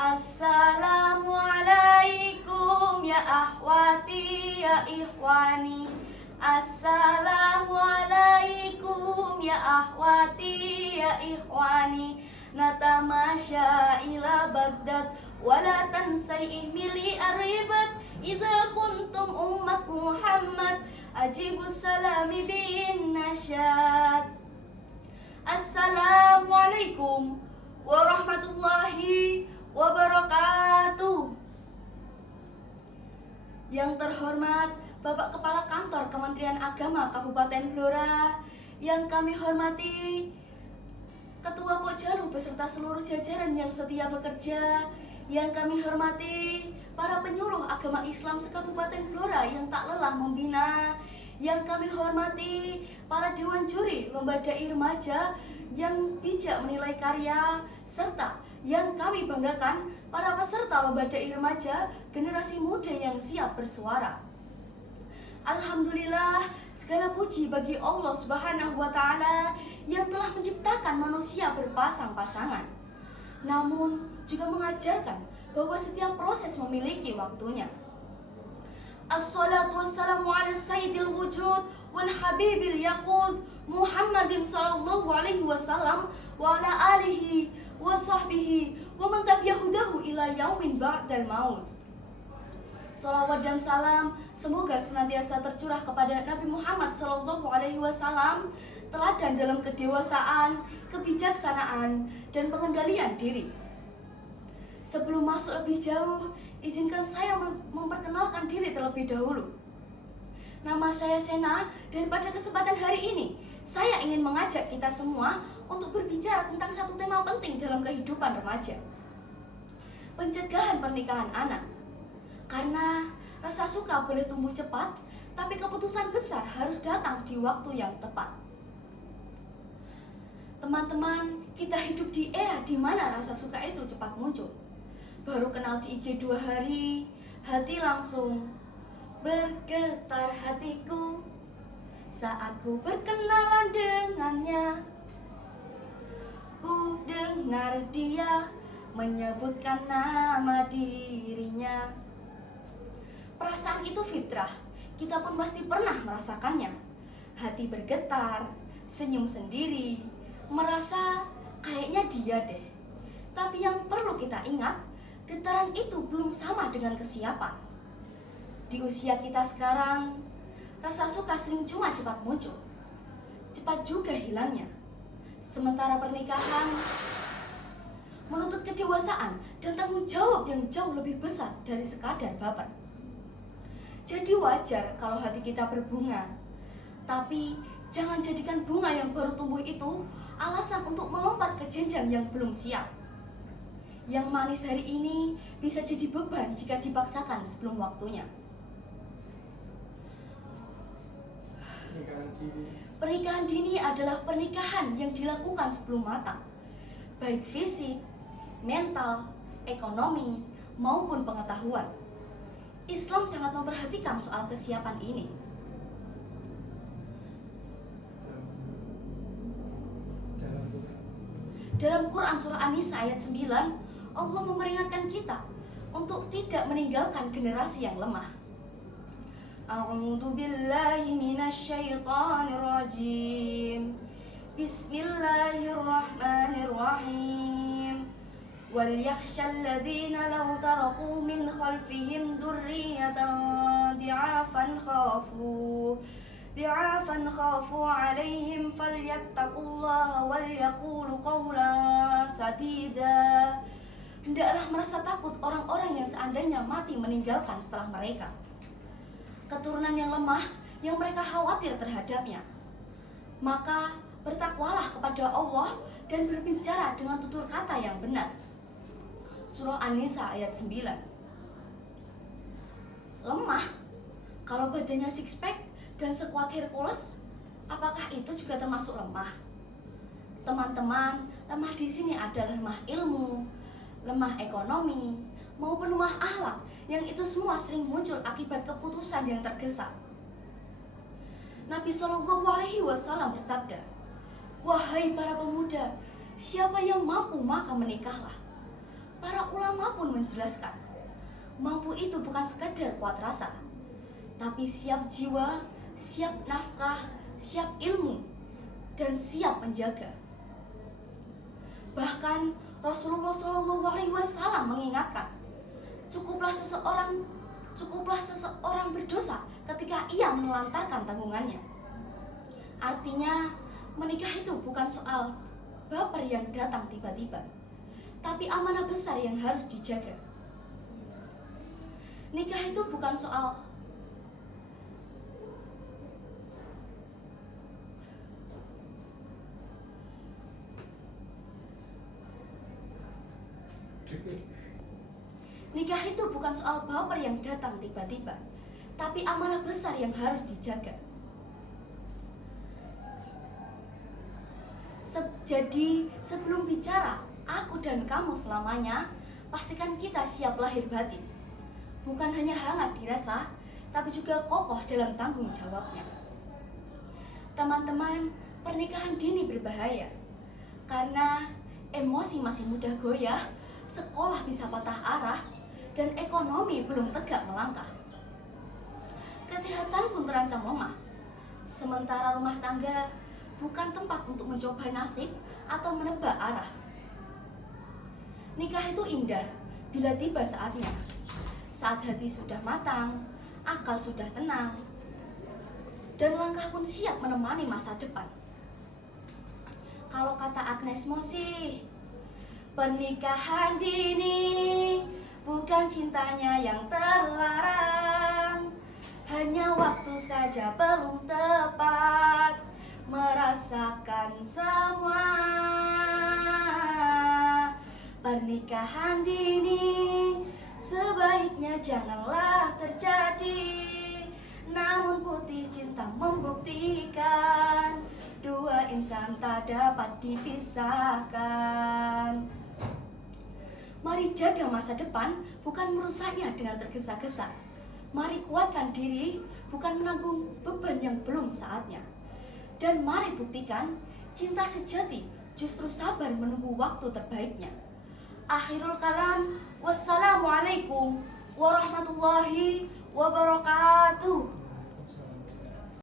Assalamualaikum ya akhwati ya ikhwani. Assalamualaikum ya akhwati ya ikhwani. Natamasya ila Baghdad wala tansai ihmili aribat. Idza kuntum ummat Muhammad ajibus salami bin nasyad. Assalamualaikum warahmatullahi wabarakatuh. Yang terhormat Bapak Kepala Kantor Kementerian Agama Kabupaten Blora, yang kami hormati Ketua Pokjalu beserta seluruh jajaran yang setia bekerja, yang kami hormati para penyuluh agama Islam se-Kabupaten Blora yang tak lelah membina, yang kami hormati para dewan juri lomba dai remaja yang bijak menilai karya, serta yang kami banggakan para peserta lomba dai remaja generasi muda yang siap bersuara. Alhamdulillah, segala puji bagi Allah Subhanahu wa Ta'ala yang telah menciptakan manusia berpasang-pasangan, namun juga mengajarkan bahwa setiap proses memiliki waktunya. Assalatu wassalamu ala sayyidil wujud wal habibil yaqud Muhammadin sallallahu alaihi wasallam wa ala alihi wa sahbihi wa man tabi'ahudahu ila yaumin ba'dal maut. Salawat dan salam semoga senantiasa tercurah kepada Nabi Muhammad sallallahu alaihi wasallam, teladan dalam kedewasaan, kebijaksanaan, dan pengendalian diri. Sebelum masuk lebih jauh, izinkan saya memperkenalkan diri terlebih dahulu. Nama saya Sena, dan pada kesempatan hari ini saya ingin mengajak kita semua untuk berbicara tentang satu tema penting dalam kehidupan remaja: pencegahan pernikahan anak. Karena rasa suka boleh tumbuh cepat, tapi keputusan besar harus datang di waktu yang tepat. Teman-teman, kita hidup di era di mana rasa suka itu cepat muncul. Baru kenal di IG 2 hari, hati langsung bergetar hatiku saat ku berkenalan dengannya. Ku dengar dia menyebutkan nama dirinya. Perasaan itu fitrah, kita pun pasti pernah merasakannya. Hati bergetar, senyum sendiri, merasa kayaknya dia deh. Tapi yang perlu kita ingat, getaran itu belum sama dengan kesiapan. Di usia kita sekarang, rasa suka sering cuma cepat muncul, cepat juga hilangnya. Sementara pernikahan menuntut kedewasaan dan tanggung jawab yang jauh lebih besar dari sekadar baper. Jadi wajar kalau hati kita berbunga, tapi jangan jadikan bunga yang baru tumbuh itu alasan untuk melompat ke jenjang yang belum siap. Yang manis hari ini bisa jadi beban jika dipaksakan sebelum waktunya. Pernikahan dini adalah pernikahan yang dilakukan sebelum matang, baik fisik, mental, ekonomi, maupun pengetahuan. Islam sangat memperhatikan soal kesiapan ini. Dalam Quran surah An-Nisa ayat 9, Allah memperingatkan kita untuk tidak meninggalkan generasi yang lemah. A'udzu billahi minasyaitonir rajim. Bismillahirrahmanirrahim. Wal yakhshal ladzina law taraku min khalfihim dzurriyyatan di'afan khafu 'alaihim falyattaqullaha wal yaqulu qawlan sadida. Hendaklah merasa takut orang-orang yang seandainya mati meninggalkan setelah mereka keturunan yang lemah yang mereka khawatir terhadapnya. Maka bertakwalah kepada Allah dan berbicara dengan tutur kata yang benar. Surah An-Nisa ayat 9. Lemah? Kalau badannya six pack dan sekuat Hercules, apakah itu juga termasuk lemah? Teman-teman, lemah di sini adalah lemah ilmu, lemah ekonomi, maupun lemah akhlak, yang itu semua sering muncul akibat keputusan yang tergesa. Nabi Shallallahu Alaihi Wasallam bersabda, "Wahai para pemuda, siapa yang mampu maka menikahlah. Para ulama pun menjelaskan, mampu itu bukan sekadar kuat rasa, tapi siap jiwa, siap nafkah, siap ilmu, dan siap menjaga. Bahkan Rasulullah SAW mengingatkan, cukuplah seseorang berdosa ketika ia menelantarkan tanggungannya. Artinya, menikah itu bukan soal baper yang datang tiba-tiba, tapi amanah besar yang harus dijaga. Nikah itu bukan soal Nikah itu bukan soal baper yang datang tiba-tiba, tapi amanah besar yang harus dijaga. Jadi, sebelum bicara aku dan kamu selamanya, pastikan kita siap lahir batin. Bukan hanya hangat dirasa, tapi juga kokoh dalam tanggung jawabnya. Teman-teman, pernikahan dini berbahaya karena emosi masih mudah goyah, sekolah bisa patah arah, dan ekonomi belum tegak melangkah. Kesehatan pun terancam lemah. Sementara rumah tangga bukan tempat untuk mencoba nasib atau menebak arah. Nikah itu indah bila tiba saatnya. Saat hati sudah matang, akal sudah tenang, dan langkah pun siap menemani masa depan. Kalau kata Agnes Mo sih, pernikahan dini bukan cintanya yang terlarang, hanya waktu saja belum tepat merasakan semua. Pernikahan dini sebaiknya janganlah terjadi, namun putih cinta membuktikan dua insan tak dapat dipisahkan. Mari jaga masa depan, bukan merusaknya dengan tergesa-gesa. Mari kuatkan diri, bukan menanggung beban yang belum saatnya. Dan mari buktikan, cinta sejati justru sabar menunggu waktu terbaiknya. Akhirul kalam, wassalamualaikum warahmatullahi wabarakatuh.